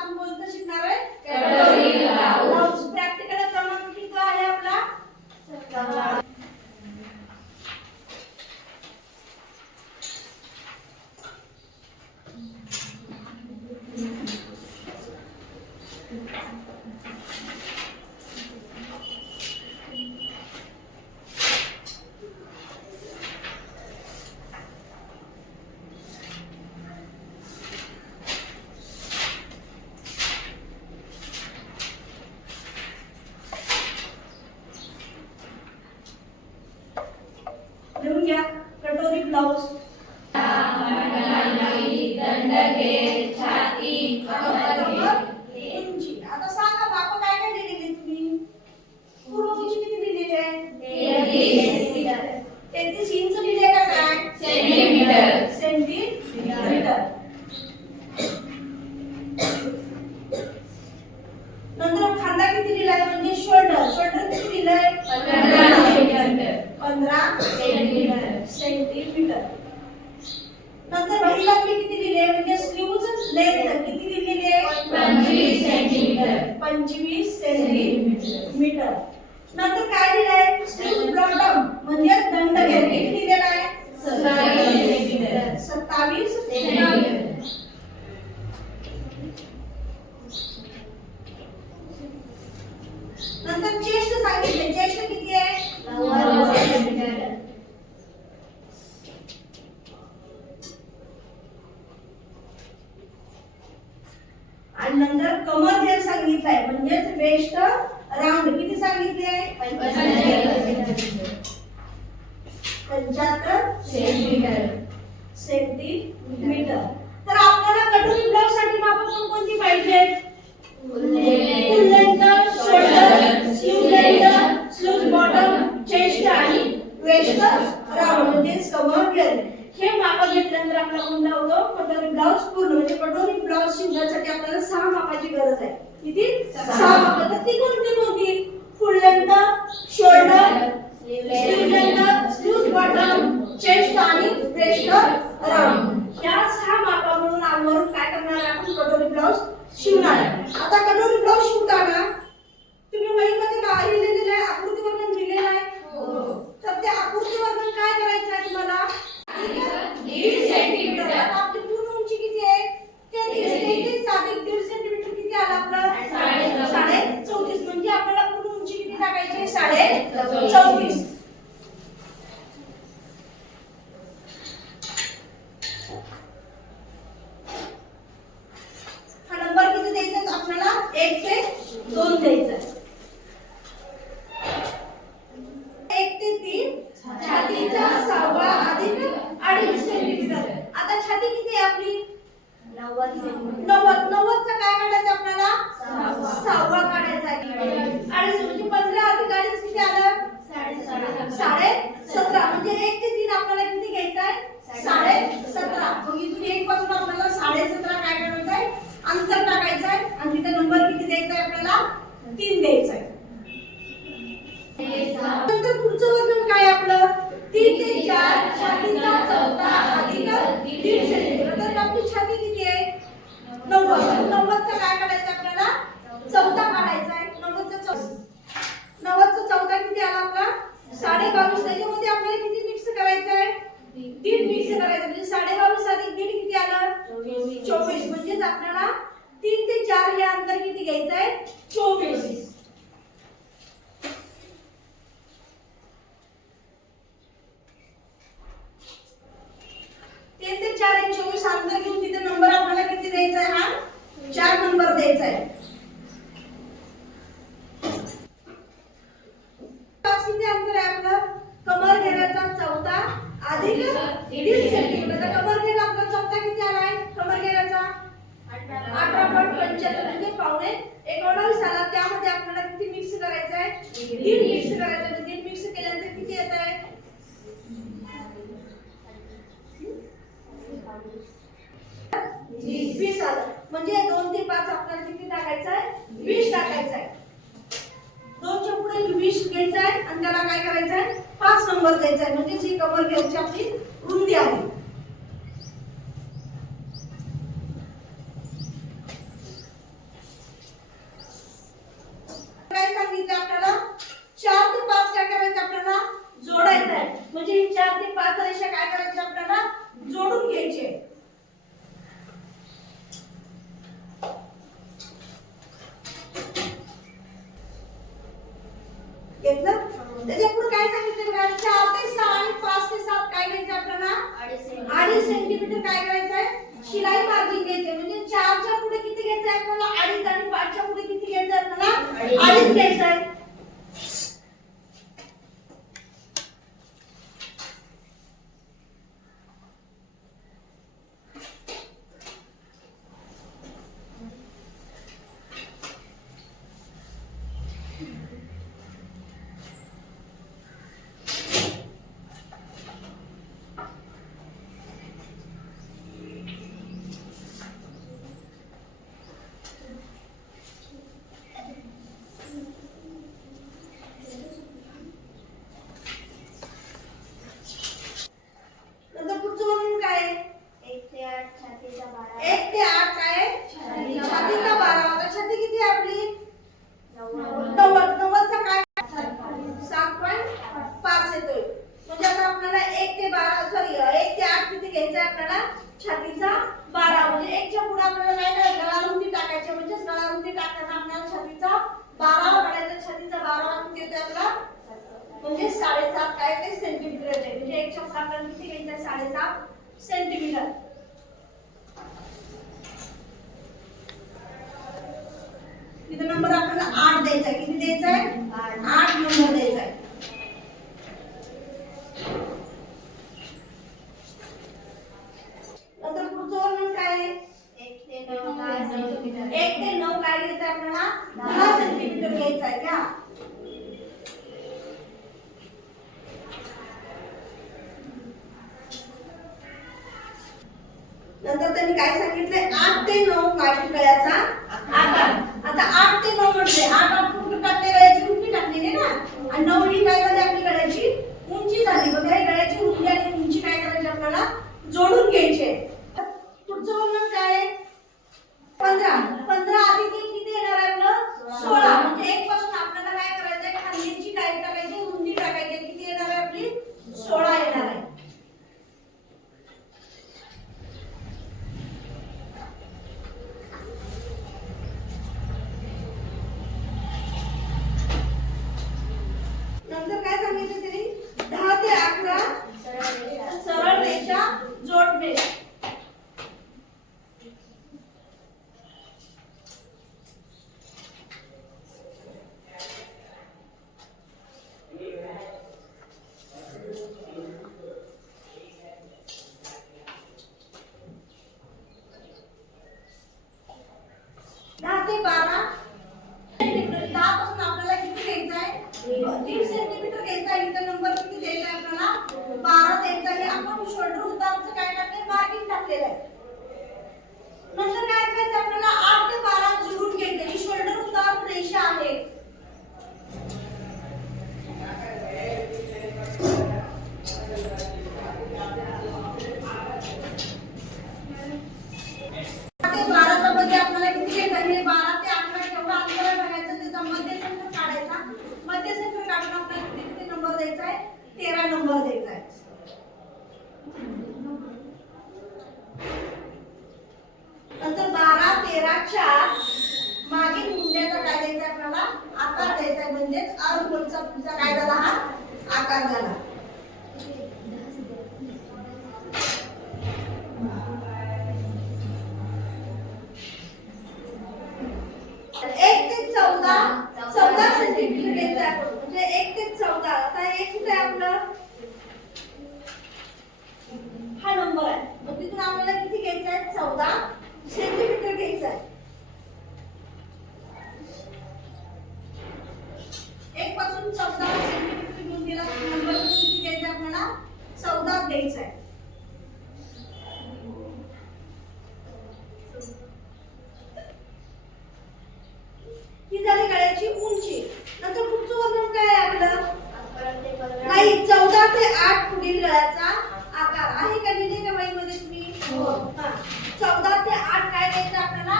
आपण कोणतं शिकणार आहे? कटोरी ब्लाउज. प्रॅक्टिकल क्रमांक किती आहे आपला? 17. लिहून घ्या. कटोरी ब्लाउज. दंडके, छाती, उंची. आता सांगा बापा काय काय लिहिलेले तुम्ही? पूर्ण उंची किती लिहिलेली आहे? 33 इंच लिहिले का काय? सेंटीमीटर. सेंटीमीटर. नंतर खांदा किती लिहिलाय म्हणजे शोल्डर. शोल्डर किती लिहिलंय? 15 सेंटीमीटर. 15 सेंटीमीटर. नंतर महिलांनी किती लिहिले म्हणजे स्लीव्ज लेंथ किती लिहिलेली आहे? 25 सेंटीमीटर. 25 सेंटीमीटर. नंतर काय लिहिलंय? स्लीव्ज बॉटम म्हणजे दंड घेर किती लिहिलेला आहे? 27 सेंटीमीटर. 27 सेंटीमीटर. नंतर चेस्ट सांगितले. चेस्ट किती आहे? 90 सेंटीमीटर. आणि नंतर कमर घेर सांगितलाय म्हणजेच वेस्ट राउंड किती सांगितले? 75 सेंटीमीटर. तर आपल्याला कटोरी ब्लाउज साठी माप कोणती पाहिजे? फुल length, shoulder, slew length, slew bottom, chest आणि वेस्ट राउंड म्हणजेच कमर घेर. हे माप घेतल्यानंतर आपल्याला कोणता होतो? कटोरी ब्लाउज पूर्ण. म्हणजे कटोरी ब्लाउज शिवण्यासाठी आपल्याला 6 मापाची गरज आहे. किती? 6 माप. तर ती कोणती? फुल length, shoulder, slew length, slew bottom, chest आणि वेस्ट राउंड. या 6 मापावरून आम्हाला काय करणार आहे? आपण कटोरी ब्लाउज शिवणार आहे. आता कटोरी ब्लाउज शिवताना तुम्ही वहीमध्ये काय लिहिलेलं आहे? आकृती वर्णन दिलेलं आहे. तर त्या आकृती वर्णन काय करायचं आहे तुम्हाला? 1.5 सेंटीमीटर. आता आपली पूर्ण उंची किती आहे? 33 अधिक 1.5 सेंटीमीटर किती आला आपलं? 34. म्हणजे आपल्याला पूर्ण उंची किती टाकायची? 24. हा नंबर किती द्यायचा आपल्याला? 1 ते 2 द्यायचा. 1 ते 3 छातीचा 6 अधिक 2.5 सेंटीमीटर. आता छाती किती आहे आपली? 90. 90 चा काय काढायचं आपल्याला? 6 काढायचा आहे. आणि म्हणजे 15 अधिक 2.5 किती आलं? 17.5. म्हणजे 1 ते 3 आपल्याला किती घ्यायचं आहे? 17.5. मग इथून 1 पासून आपल्याला 17.5 काय करायचं आहे? अंतर टाकायचं आहे. आणि तिथे नंबर किती द्यायचा आहे आपल्याला? 3 द्यायचा आहे. नंतर पुढचं वर्णन काय आपलं? 3 ते 4 छातीचा 4 अधिक 1.5 सेंटीमीटर. तर आपली छाती किती आहे? 90. 90 चा काय काढायचं आपल्याला? 14 काढायचा आहे. 90 चा 14 किती आला आपला? 22.5. त्याच्यामध्ये आपल्याला किती मिक्स करायचं आहे? 1.5 मिक्स करायचं. म्हणजे 22.5 अधिक 1.5 किती आलं? 24. म्हणजेच आपल्याला 3 ते 4 हे अंतर किती घ्यायचं आहे? 24. 3 ते 4 हे 24 अंतर घेऊन तिथे नंबर आपल्याला किती द्यायचा आहे? हा 4 नंबर द्यायचा आहे. किती अंतर आहे आपलं? कमर घेराचा 14 अधिक 1.5 सेंटीमीटर. कमर घेरा आपला 14 किती आलाय? कमर घेराचा 18.75 म्हणजे पावणे 19 आला. त्यामध्ये आपल्याला किती मिक्स करायचं आहे? 1.5 मिक्स करायचं आहे. 1.5 मिक्स केल्यानंतर किती येत आहे? 20 आलं. म्हणजे 2 ते 5 आपल्याला किती टाकायचं आहे? 20 टाकायचं आहे. 2 च्या पुढे 20 घ्यायचं आहे आणि त्याला काय करायचं आहे? 5 नंबर द्यायचा आहे. म्हणजे जी कमर घ्यायची आपली रुंदी आहे. म्हणजे ही 4 ते 5 रेषा काय करायची आपल्याला जोडून घ्यायचे. घेतलं. त्याच्या पुढे काय सांगितलं बघा 4 ते 6 आणि 5 ते 7 काय घ्यायचं आपल्याला 2.5 सेंटीमीटर काय करायचंय शिलाई मार्जिन घ्यायचे. म्हणजे 4 च्या पुढे किती घ्यायचंय आपल्याला 2.5 आणि 5 च्या पुढे किती घ्यायचंय आपल्याला 2.5 घ्यायचंय. नंतर पुढचं वर्णन काय आहे 1 ते 8 छातीचा 12 1 ते 8 काय आहे छातीचा 12. आता छाती किती आहे आपली 90. 90 चा काय 7.5 येतोय. म्हणजे आता आपल्याला 1 ते 12 सॉरी 1 ते 8 किती घ्यायचं आहे आपल्याला छातीचा 12. म्हणजे 1 च्या पुढे आपल्याला काय करायचं गळारुंदी टाकायची. म्हणजे गळारुंदी टाकताना आपल्याला छातीचा 12 काढायचा. छातीचा 12 किती येतोय आपला म्हणजे 7.5 काय ते सेंटीमीटर येते. म्हणजे 1 च्या पुढे आपल्याला किती घ्यायचं आहे 7.5 सेंटीमीटर. इथे नंबर आपल्याला 8 द्यायचा आहे. किती द्यायचा आहे 8 नंबर द्यायचा आहे. नंतर पुढचं वर्णन काय आहे 1 ते 9 10 सेंटीमीटर 1 ते 9 काय घ्यायचं आहे आपल्याला 10 सेंटीमीटर घ्यायचं आहे का. नंतर त्यांनी काय सांगितलंय 8 ते 9 काठी गळ्याचा आकार. आता 8 ते 9 म्हटले 8 आपण टाकले गळ्याची रुंदी टाकलेली ना आणि 9 ही काय झाली आपली गळ्याची उंची झाली. बघा हे गळ्याची रुंदी आणि उंची काय करायची आपल्याला जोडून घ्यायची. पुढचं वर्णन काय आहे 15 आधी किती येणार आहे आपलं 16. म्हणजे 1 पासून आपल्याला काय करायचंय खांद्याची काय टाकायची रुंदी टाकायची. किती येणार आहे आपली 16 येणार आहे. नंतर काय सांगितलं त्यांनी 10 ते 11 सरळ रेषा जोडणे. सेंटीमीटर घ्यायचा. इथं नंबर किती द्यायचा आपल्याला 12 द्यायचा. हे आपण शोल्डर उतारचं काय टाकले मार्किंग टाकलेलं आहे. नंतर काय करायचं आपल्याला 8 ते 12 जोडून घ्यायचं. ही शोल्डर उतार रेषा आहे. मध्य सेंटर काढून आपल्याला किती नंबर द्यायचा आहे 13 नंबर द्यायचा आहे. नंतर 12 13 च्या मागील मुंड्याचा काय द्यायचा आपल्याला आकार द्यायचा आहे. म्हणजे अर्धगोलचा पुढचा काय झाला हा आकार झाला. एक ते 14 सेंटीमीटर घ्यायचं आहे आपण. म्हणजे 1 ते 14. आता 1 कुठे आहे आपलं हा नंबर आहे. मग तिथून आपल्याला किती घ्यायचं आहे 14 सेंटीमीटर घ्यायचं आहे. 1 पासून 14 सेंटीमीटर घेऊन गेला नंबर किती द्यायचा आपल्याला 14 द्यायचा आहे. ही झाली गळ्याची उंची. नंतर पुढचं वर्णन काय आहे आपलं नाही 14 ते 8 पुढील गळ्याचा आकार आहे का लिहिले का बाई मध्ये तुम्ही 14 ते 8 काय द्यायचं आपल्याला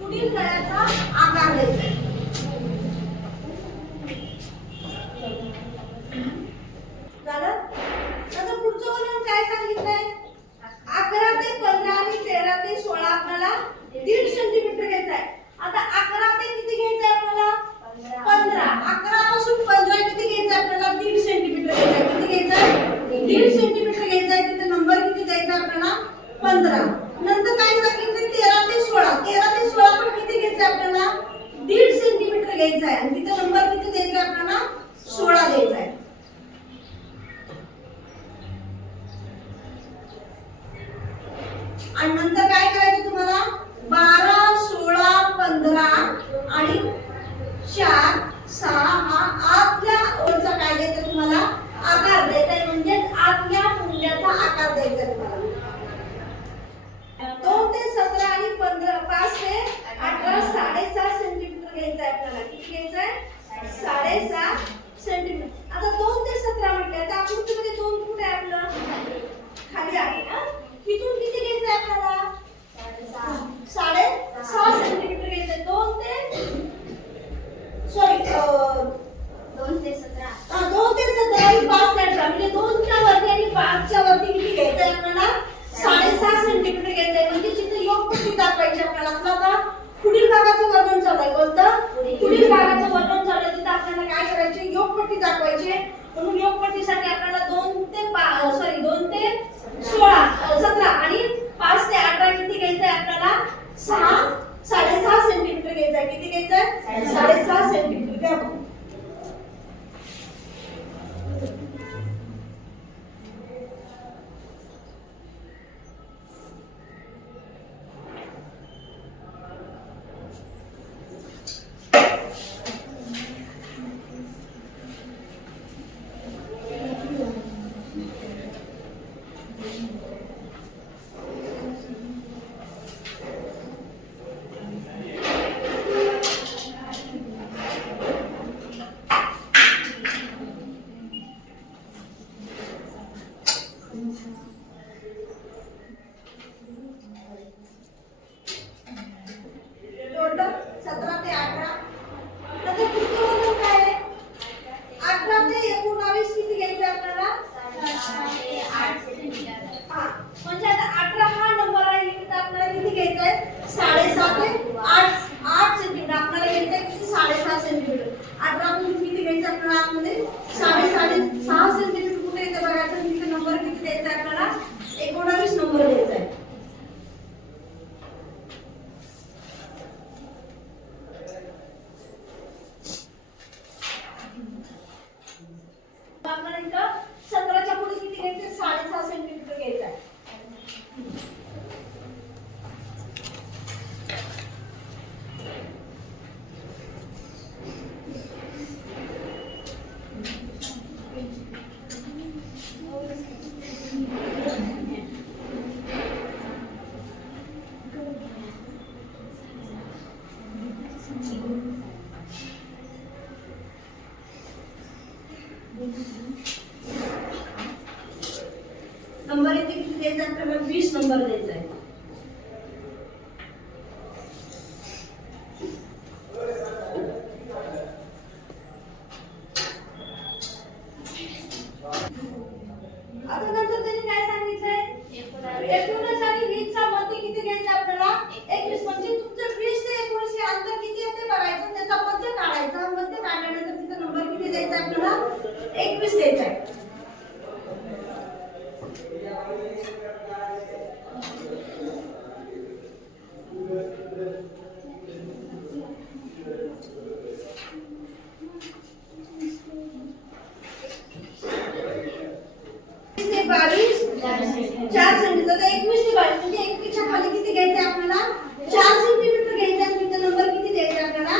पुढील गळ्याचा आकार द्यायचा. झालं घ्यायचा आहे आणि तिथे नंबर किती द्यायचा आहे आपल्याला 16 द्यायचा आहे. आणि नंतर काय करायचं तुम्हाला 12 16 15 आणि 4 6 हा आतल्या ओळचा काय द्यायचा तुम्हाला आकार द्यायचा आहे म्हणजे आतल्या मूल्याचा आकार द्यायचा आहे तुम्हाला. 2 ते 17 आणि 15 5 ते 18 6.5 सेंटीमीटर घ्यायचं आहे आपल्याला. किती घ्यायचं आहे 6.5 सेंटीमीटर. आता 2 ते 17 म्हटलं तर आकृतीमध्ये 2 कुठे आहे आपलं खाली आहे ना. तिथून किती घ्यायचं आहे आपल्याला 6.5 सेंटीमीटर घ्यायचं आहे. 2 ते 17 2 ते 17 आणि 5 ते 18 म्हणजे 2 च्या वरती आणि 5 च्या वरती किती घ्यायचं आहे आपल्याला 6.5 सेंटीमीटर घ्यायचं आहे. म्हणजे जिथे योगपट्टी दाखवायची आपल्याला. आता पुढील भागाचं वर्णन चालू आहे. कोणतं पुढील भागाचं वर्णन चालू आहे. तिथे आपल्याला काय करायचे योगपट्टी दाखवायची. म्हणून योगपट्टीसाठी आपल्याला 2 ते 16 17 आणि 5 ते 18 किती घ्यायचं आहे आपल्याला 6.5 सेंटीमीटर घ्यायचं आहे. किती घ्यायचं आहे 6.5 सेंटीमीटर घ्या. टोटल 17 ते 18. आता पुढचं वर्णन काय आहे 18 ते 19 किती घ्यायचं आपल्याला 8 सेंटीमीटर. हा म्हणजे आता 18 हा नंबर आहे. इथे आपल्याला किती घ्यायचं आहे 6.5 ते 8 सेंटीमीटर आपल्याला घ्यायचं आहे. किती 6.5 सेंटीमीटर. 18 पासून किती घ्यायचं आपल्याला आतमध्ये 6.5 सेंटीमीटर कुठे येते बघायचं. तिथे नंबर किती द्यायचा आहे आपल्याला 19 नंबर द्यायचा आहे. आपल्याला इथं 17 च्या पुढे किती घ्यायचं 6.5 सेंटीमीटर घ्यायचं आहे. नंबर इथे किती द्यायचा आपल्याला 20 नंबर द्यायचा आहे. आता नंतर त्यांनी काय सांगितलंय 19 आणि 20 चा मध्य किती घ्यायचा आपल्याला 21. म्हणजे तुमचं 20 ते 19 हे अंतर किती आहे ते बघायचं. त्याचा मध्य काढायचा. मध्य काढल्यानंतर तिथे नंबर किती द्यायचा आपल्याला 21 द्यायचा आहे. ते 22 4 सेंटीमीटर. तर 21 ते 22 म्हणजे 21 च्या खाली किती घ्यायचं आपल्याला 4 सेंटीमीटर घ्यायचा आहे. तिथे नंबर किती द्यायचा आपल्याला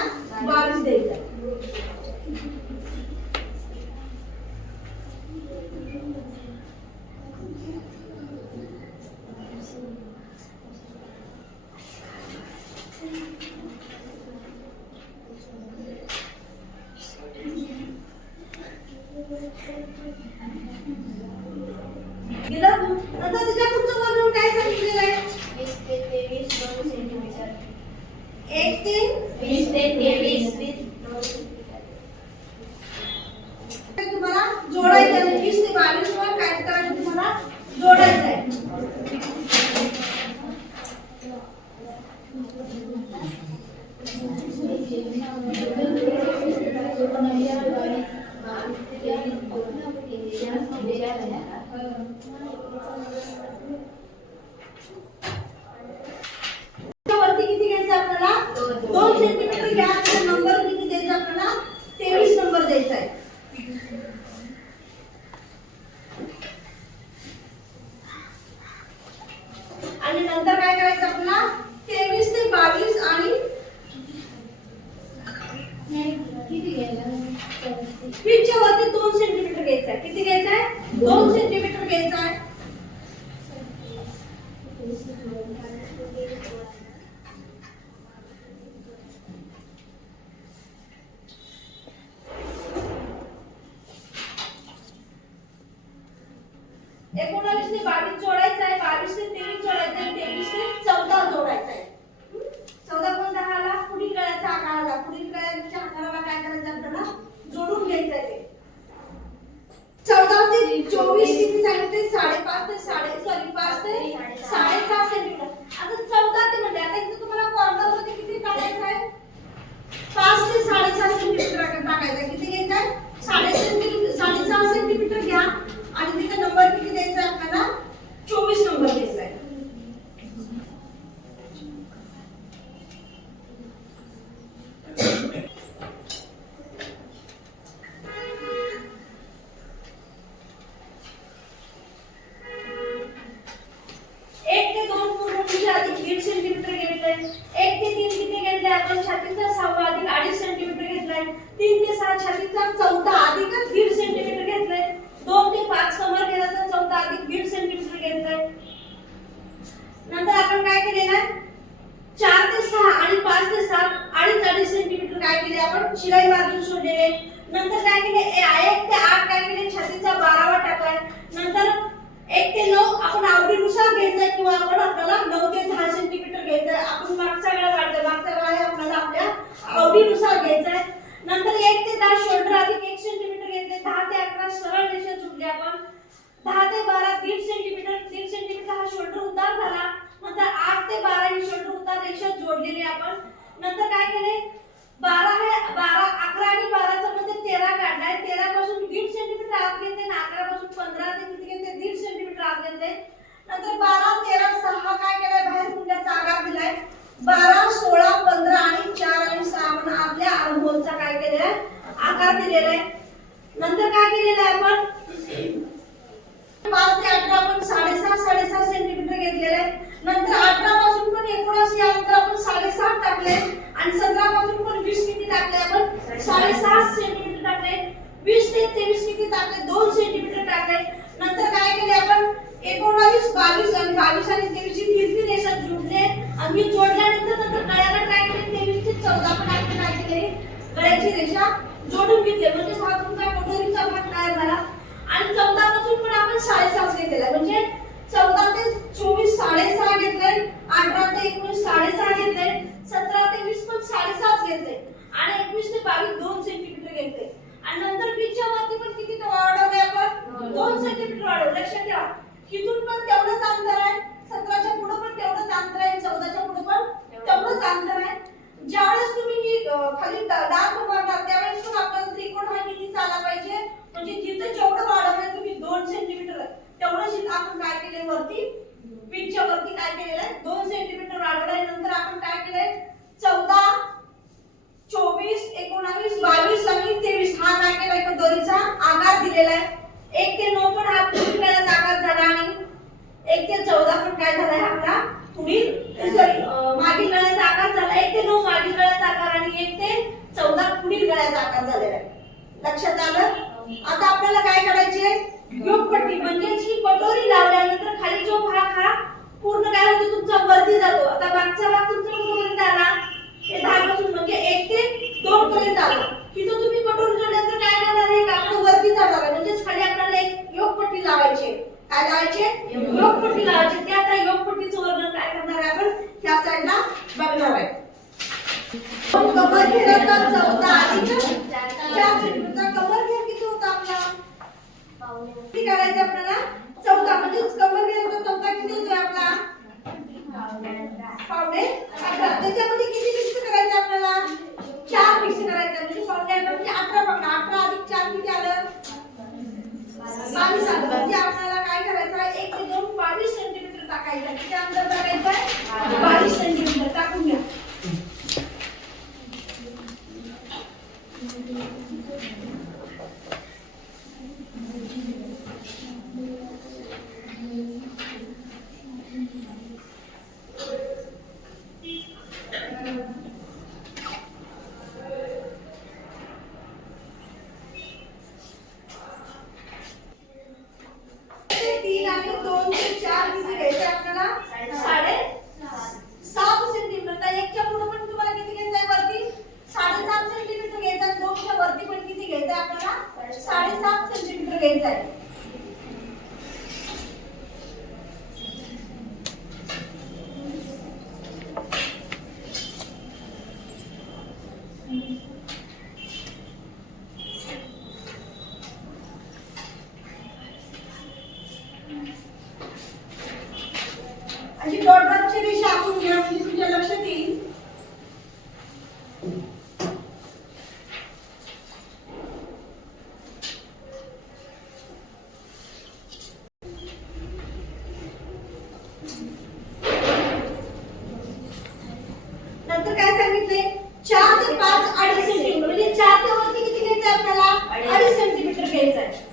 22 द्यायचा. दिलं. आता त्याच्या पुढचं वर्णन काय सांगितलेलं आहे 20 ते 23 2 सेंटीमीटर. 1 ते 20 ते 23 2 सेंटीमीटर. तुम्हाला जोडायचं आहे. 20 ते 22 वर काय करायचं तुम्हाला जोडायचं आहे. वरती किती घ्यायचं आपल्याला 2 सेंटीमीटर घ्या. नंबर किती द्यायचा किती घ्यायचा आहे 2 सेंटीमीटर घ्यायचा आहे. एकोणावीस ते 22 जोडायचा आहे, 22 ते 23 जोडायचा आहे, 23 ते 14 जोडायचा आहे. 14 कोणता आला? पुढील गळ्याचा आकार आला. पुढील गळ्याच्या आकाराला काय करायचं आपल्याला? जोडून घ्यायचं आहे. 14 ते 24 किती सांगितले? 5.5 ते 5 ते 6.5 सेंटीमीटर. आता 14 ते म्हणजे आता इथे तुम्हाला कॉर्नर मध्ये किती टाकायचं आहे? 5 ते 6.5 सेंटीमीटर टाकायचं आहे. किती घ्यायचं आहे? 6.5 सेंटीमीटर घ्या आणि तिथे नंबर किती द्यायचा आहे आपल्याला? 24 नंबर द्यायचा आहे. छातीचा 6 अधिक 2.5 सेंटीमीटर घेतलाय. 3 ते 6 छातीचा 14 अधिक 1.5 सेंटीमीटर घेतलाय. 2 ते 5 कमर घेराचा 14 अधिक 1.5 सेंटीमीटर घेतलाय. नंतर आपण काय केलेलं आहे? 4 ते 6 आणि 5 ते 7 2.5 सेंटीमीटर काय केले आपण? शिलाई मार्जिन सोडलेले. नंतर काय केले? 1 ते 8 काय केले? छातीचा 12वा टाकलाय. नंतर 1 ते 9 आपण आवडीनुसार घ्यायचा किंवा आपण आपल्याला 9 ते 10 सेंटीमीटर घ्यायचं आहे. आपण मागचा वेळा काढतो, मागचा वेळा आपल्याला आपल्या आवडीनुसार घ्यायचा आहे. नंतर 1 ते 10 शोल्डर अधिक 1 सेंटीमीटर घेतले. 10 ते 11 सरळ रेषा जोडली आपण. 10 ते 12 1.5 सेंटीमीटर हा शोल्डर उतार झाला. नंतर 8 ते 12 ही शोल्डर उतार रेषा जोडलेली आपण. नंतर काय केले? 11 आणि 12 चा मध्ये 13 काढलाय. 13 पासून 1.5 सेंटीमीटर आत घेतले आणि 11 पासून 15 ते किती घेतले? 1.5 सेंटीमीटर आत घेतले. नंतर 12 13 6 काय केलाय? बाहेर मुंड्याचा आकार दिलाय. 12 16 15 आणि 4 आणि 6 म्हणून आपल्या आर्महोलचा काय केलेला आहे? आकार दिलेला आहे. नंतर काय केलेलं आहे आपण? 5 ते 18 आपण 6.5 सेंटीमीटर घेतलेले आहे. नंतर 18 पासून पण 19 या अंतर आपण 7.5 टाकले आणि 17 पासून पण 20 किती टाकले आपण? 7.5 सेंटीमीटर टाकले. 20 ते 23 किती टाकले? 2 सेंटीमीटर टाकले. नंतर काय केले आपण? 19 22 आणि 23 ची तिरपी रेषा जोडले आणि मी जोडल्यानंतर नंतर गळ्याला काय केले? 23 ते 14 पण आपण काय केले? गळ्याची रेषा जोडून घेतली. म्हणजे हा तुमचा कटोरीचा भाग तयार झाला. आणि 14 पासून पण आपण 6.5 घेतलेला. म्हणजे 14 ते 24 6.5 घेतले. 18 ते 19 6.5 घेतले. 17 ते 20 पण 6.5 घेतले आणि 21 ते 22 2 सेंटीमीटर घेतले. आणि नंतर 20 च्या वरती पण किती वाढवले आपण? 2 सेंटीमीटर वाढवले. लक्षात ठेवा. इथून पण तेवढंच अंतर आहे. 17 च्या पुढे पण तेवढंच अंतर आहे. 14 च्या पुढे पण तेवढंच अंतर आहे. ज्यावेळेस तुम्ही ही खाली डाग मारणार त्यावेळेस पण आपल्याला त्रिकोण हा किती झाला पाहिजे? म्हणजे जिथे जेवढं वाढवलं तुम्ही 2 सेंटीमीटर तेवढंच आपण काय केले? वरती पिचच्या वरती काय केलेलं आहे? 2 सेंटीमीटर वाढवलंय. नंतर आपण काय केलंय? 14 24 19 22 आणि 23 हा काय केलाय? कटोरीचा आकार दिलेला आहे. 1 ते 9 पण हा पुढील गळ्याचा आकार झाला आणि 1 ते 14 पण काय झालाय? आपला पुढील मागील गळ्याचा आकार झाला. 1 ते 9 मागील गळ्याचा आकार आणि 1 ते 14 पुढील गळ्याचा आकार झालेला आहे. लक्षात आलं? आता आपल्याला काय करायचे? योगपट्टी म्हणजे ही कटोरी लावल्यानंतर खाली जो भाग हा पूर्ण काय होतो? तुमचा वरती जातो. आता मागचा भाग तुमचा कुठपर्यंत आला? हे 10 पासून म्हणजे 1 ते 2 पर्यंत आला. तिथं तुम्ही कटोरी जोडल्यानंतर काय करणार आहे? कापड वरती जाणार आहे. म्हणजे खाली आपल्याला एक योगपट्टी लावायची. काय लावायचे? योगपट्टी लावायची. ते आता योगपट्टीचं वर्णन काय करणार आहे आपण? ह्या साइडला बघणार आहे. कमर घेराचा 14 अधिक 4 सेंटीमीटर. कमर घेर किती होता आपला? किती करायचं आपल्याला? 14 म्हणजे कमर घेराचा 14 किती होतोय आपला? पावणे 18. त्याच्यामध्ये किती मिक्स करायचं आपल्याला? 4 मिक्स करायचं. म्हणजे पावणे 18 म्हणजे 18 पकडा. 18 अधिक 4 किती आलं? 22 आलं. म्हणजे आपल्याला काय करायचं आहे? 1 ते 2 22 सेंटीमीटर टाकायचं. किती अंतर टाकायचं आहे? 22 सेंटीमीटर टाकून घ्या. नंतर काय सांगितले 4 ते 5 2.5 सेंटीमीटर म्हणजे 4 ते वरती किती घ्यायचं आहे आपल्याला 2.5 सेंटीमीटर घ्यायचं आहे.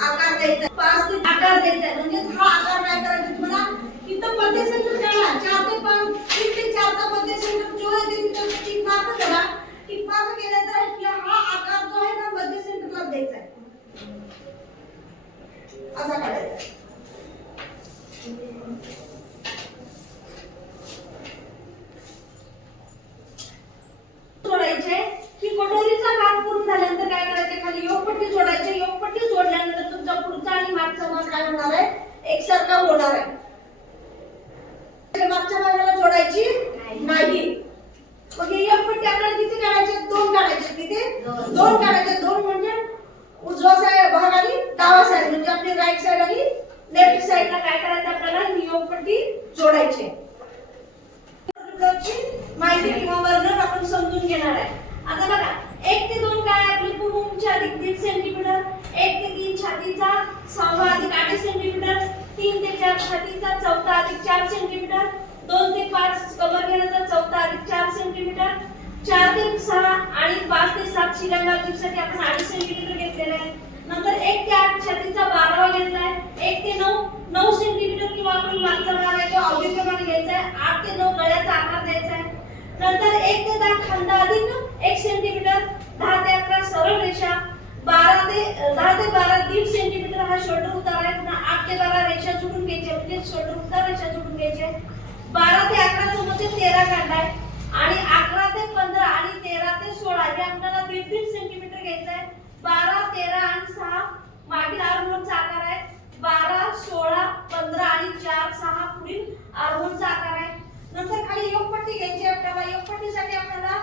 आकार द्यायचा 5 ते आकार द्यायचा म्हणजे हा आकार काय करायचा तुम्हाला इथं मध्य सेंटर काढला 4 ते 5 3 ते 4 चा मध्य सेंटर जो आहे ते तिथं टिक मार्क करा. टिक मार्क केल्यानंतर हा आकार जो आहे ना मध्य सेंटरला द्यायचा आहे असा काढायचा. जोडायचे की कटोरीचा भाग पूर्ण झाल्यानंतर काय करायचे खाली योगपट्टी जोडायची. योगपट्टी जोडल्यानंतर तुमचा पुढचा आणि मागचा भाग काय होणार आहे एकसारखा होणार आहे. मागच्या भागाला जोडायची नाही. मग ही योगपट्टी आपल्याला किती काढायची 2 काढायचे. किती 2 काढायचे. 2 म्हणजे उजवा साइड भाग आणि डावा साइड म्हणजे आपली राईट साइड आणि लेफ्ट साइडला काय करायचं आपल्याला ही योगपट्टी जोडायची. माहिती किंवा वर्णन आपण समजून घेणार आहे. आता बघा 1 ते 2 काय आपली पूर्ण उंची अधिक 1.5 सेंटीमीटर, 1 ते 3 छातीचा 6 अधिक 8 सेंटीमीटर, 3 ते 4 छातीचा 4 अधिक 4 सेंटीमीटर, 2 ते 5 कमर घेण्याचा 4 अधिक 4 सेंटीमीटर, 4 ते 6 आणि 5 ते 7 शिरांगासाठी आपण 2.5 सेंटीमीटर घेतलेला आहे. नंतर 1 ते 8 छातीचा 12वा घेतला आहे. 1 ते 9 सेंटीमीटर किंवा आपण मागचा भाग आहे तो अवधीप्रमाणे घ्यायचा आहे. 8 ते 9 गळ्याचा आकार द्यायचा आहे. नंतर 1 ते 10 खांदा अधिक 1 सेंटीमीटर, 10 ते 11 सरळ रेषा, 10 ते 12 1.5 सेंटीमीटर हा शोल्डर उतार आहे. पुन्हा 8 ते 12 रेषा जोडून घ्यायची म्हणजे शोल्डर उतार रेषा जोडून घ्यायची. 12 ते 11 जो मध्ये 13 काढलाय आणि 11 ते 15 आणि 13 ते 16 हे आपल्याला 1.5 सेंटीमीटर घ्यायचं आहे. 12 13 आणि 6 मागील आर्महोलचा आकार आहे. 12 16 15 आणि 4 6 पुढील आर्महोलचा आकार आहे. नंतर खाली योगपट्टी घ्यायची आपल्याला. योगपट्टीसाठी आपल्याला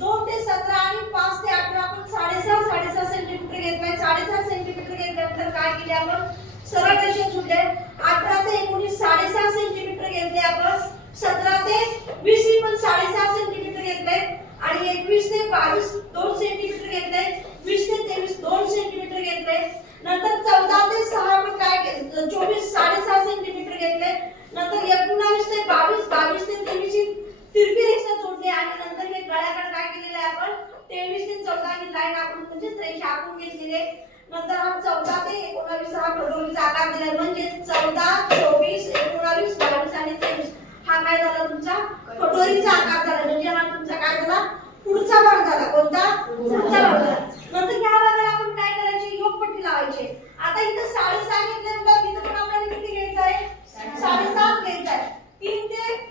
2 ते 17 आणि 5 ते 18 आपण 6.5 सेंटीमीटर घेतलाय. 6.5 सेंटीमीटर घेतल्यानंतर काय केले आपण सरळ रेषा जोडले. 18 ते 19 6.5 सेंटीमीटर घेतले आपण. 17 ते 20 ही पण 6.5 सेंटीमीटर घेतले आणि 21 ते 22 2 सेंटीमीटर घेतले. 20 ते 23 2 सेंटीमीटर घेतले. नंतर 14 ते 6 आपण काय 24 6.5 सेंटीमीटर घेतले. नंतर 19 ते 22 ते 23 ही तिरपी रेषा जोडली आणि नंतर हे गळ्याकडे काय केलेलं आहे आपण 23 ते 14 ही लाईन आपण म्हणजे रेषा आखून घेतलेली आहे. नंतर हा 14 ते 19 हा कटोरीचा आकार दिला म्हणजे 14 24 19 22 आणि 23 हा काय झाला तुमचा कटोरीचा आकार झाला. म्हणजे हा तुमचा काय झाला पुढचा भाग झाला. कोणता पुढचा भाग झाला. नंतर ह्या भागाला आपण काय करायचे योगपट्टी लावायची. आता इथं 6.5 घेतल्यानंतर इथं पण आपल्याला किती घ्यायचं आहे 6.5 घ्यायचं आहे. 3 ते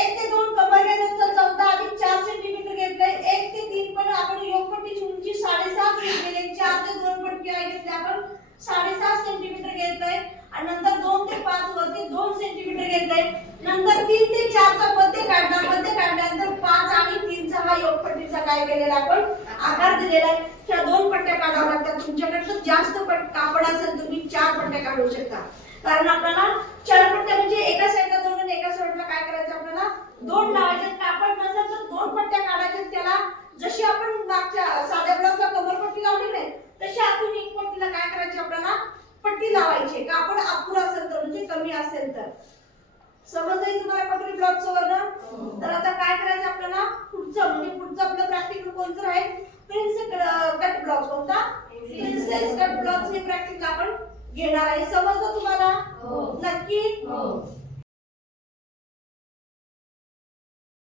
1 ते 2 कमर घेण्याचं 14 अधिक 4 सेंटीमीटर घेतलंय. 1 ते 3 पण आपण योगपट्टीची उंची 7.5 घेतलेली. 4 ते 2 पट्टी आहे घेतली आपण 7.5 सेंटीमीटर घेतलंय आणि नंतर 2 ते 5 वरती 2 सेंटीमीटर घेतलंय. नंतर 3 ते 4 चा मध्य काढला. मध्य काढल्यानंतर 5 आणि 3 चा हा योगपट्टीचा काय केलेला आपण आकार दिलेला आहे. ह्या 2 पट्ट्या काढाव्या लागतात. तुमच्याकडे जास्त कापड असेल तुम्ही 4 पट्ट्या काढू शकता. कारण आपल्याला 4 पट्ट्या म्हणजे एका साइडला 2 आणि एका साइडला काय करायचं आपल्याला 2 लावायचे. कापड नसेल तर 2 पट्ट्या काढायच्या. त्याला जशी आपण मागच्या साध्या ब्लाऊजला कमरपट्टी लावली नाही तशी आतून एक पट्टीला काय करायची आपल्याला पट्टी लावायची. कापड अपुरा असेल तर म्हणजे कमी असेल तर. समजलं तुम्हाला कटोरी ब्लाऊजचं वर्णन. तर आता काय करायचं आपल्याला पुढचं म्हणजे पुढचं आपलं प्रॅक्टिकल कोणतं आहे प्रिन्सेस कट ब्लाऊज. कोणता प्रिन्सेस कट ब्लाऊज हे प्रॅक्टिकल आपण घेणार आहे. समजलं तुम्हाला नक्की